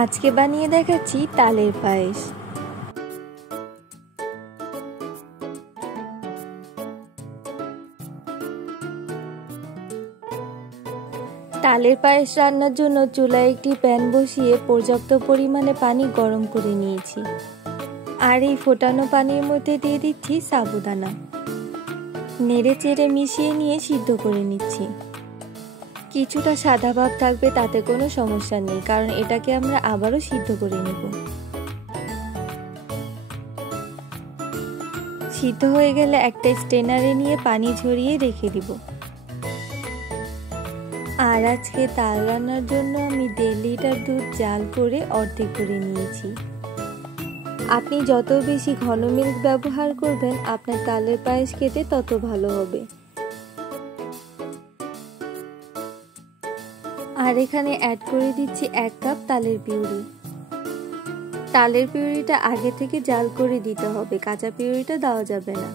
আজকে বানিয়ে দেখাচ্ছি তালের পায়েস। তালের পায়েস রান্নার জন্য চুলায় একটি প্যান বসিয়ে পর্যাপ্ত পরিমাণে পানি গরম করে নিয়েছি। আর এই ফোটানো পানির মধ্যে দিয়ে দিচ্ছি সাবুদানা। নেড়ে চেড়ে মিশিয়ে নিয়ে সিদ্ধ করে নিচ্ছি। কিছুটা সাদা ভাব থাকবে, তাতে কোনো সমস্যা নেই, কারণ এটাকে আমরা আবারও সিদ্ধ করে নেব। সিদ্ধ হয়ে গেলে একটা স্ট্রেনারে নিয়ে পানি ঝরিয়ে রেখে দিব। আর আজকে তাল রান্নার জন্য আমি 1.5 লিটার দুধ জাল করে অর্ধেক করে নিয়েছি। আপনি যত বেশি ঘন মিল্ক ব্যবহার করবেন আপনার তালের পায়েস খেতে তত ভালো হবে। আর এখানে অ্যাড করে দিচ্ছি 1 কাপ তালের পিউরি। তালের পিউরিটা আগে থেকে জাল করে দিতে হবে, কাঁচা পিউরিটা দেওয়া যাবে না।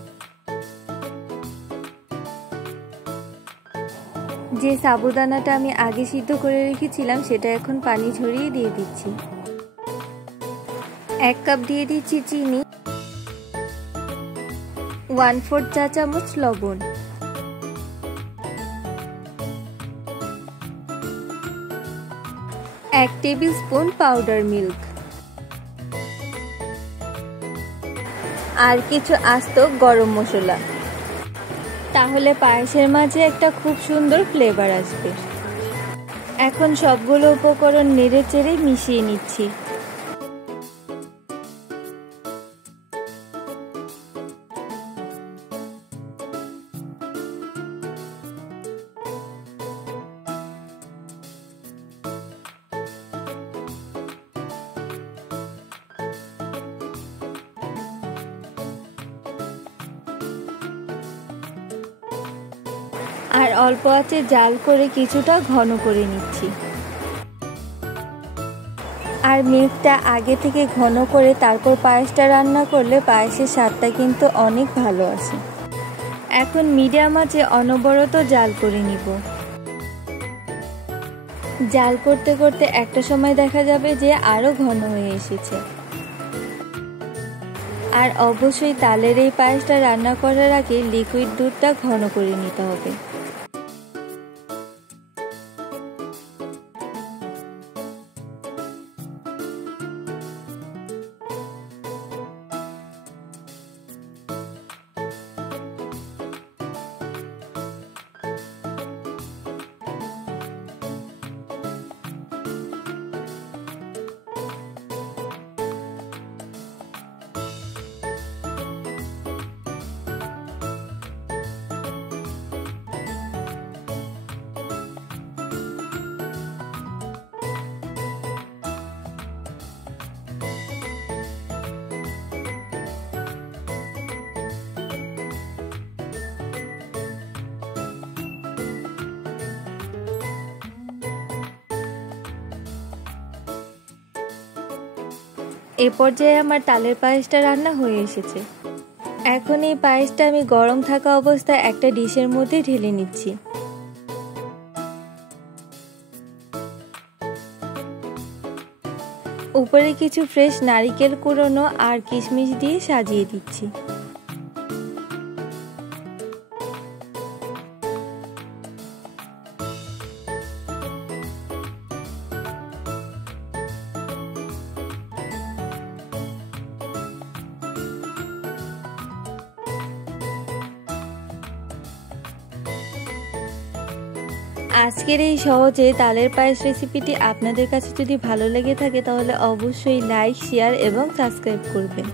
যে সাবুদানাটা আমি আগে সিদ্ধ করে রেখেছিলাম সেটা এখন পানি ঝরিয়ে দিয়ে দিচ্ছি। 1 কাপ দিয়ে দিচ্ছি চিনি, 1/4 চা চামচ লবণ, 1 টেবিল স্পুন পাউডার মিল্ক, আর কিছু আস্ত গরম মশলা। তাহলে পায়েসের মাঝে একটা খুব সুন্দর ফ্লেভার আসবে। এখন সবগুলো উপকরণ নেড়ে চেড়ে মিশিয়ে নিচ্ছি। আর অল্প আঁচে জাল করে কিছুটা ঘন করে নিচ্ছি। আর মিল্কটা আগে থেকে ঘন করে তারপর পায়েসটা রান্না করলে পায়েসের স্বাদটা কিন্তু অনেক ভালো আসে। এখন মিডিয়াম আঁচে অনবরত জাল করে নিব। জাল করতে করতে একটা সময় দেখা যাবে যে আরো ঘন হয়ে এসেছে। আর অবশ্যই তালের এই পায়েসটা রান্না করার আগে লিকুইড দুধটা ঘন করে নিতে হবে। এ পর্যায়ে আমার তালের পায়েসটা রান্না হয়ে এসেছে। এখন এই পায়েসটা আমি গরম থাকা অবস্থায় একটা ডিশের মধ্যে ঢেলে নিচ্ছি। উপরে কিছু ফ্রেশ নারিকেল কুড়োনো আর কিশমিশ দিয়ে সাজিয়ে দিচ্ছি। আজকের এই সহজে তালের পায়েস রেসিপিটি আপনাদের কাছে যদি ভালো লেগে থাকে তাহলে অবশ্যই লাইক, শেয়ার এবং সাবস্ক্রাইব করবেন।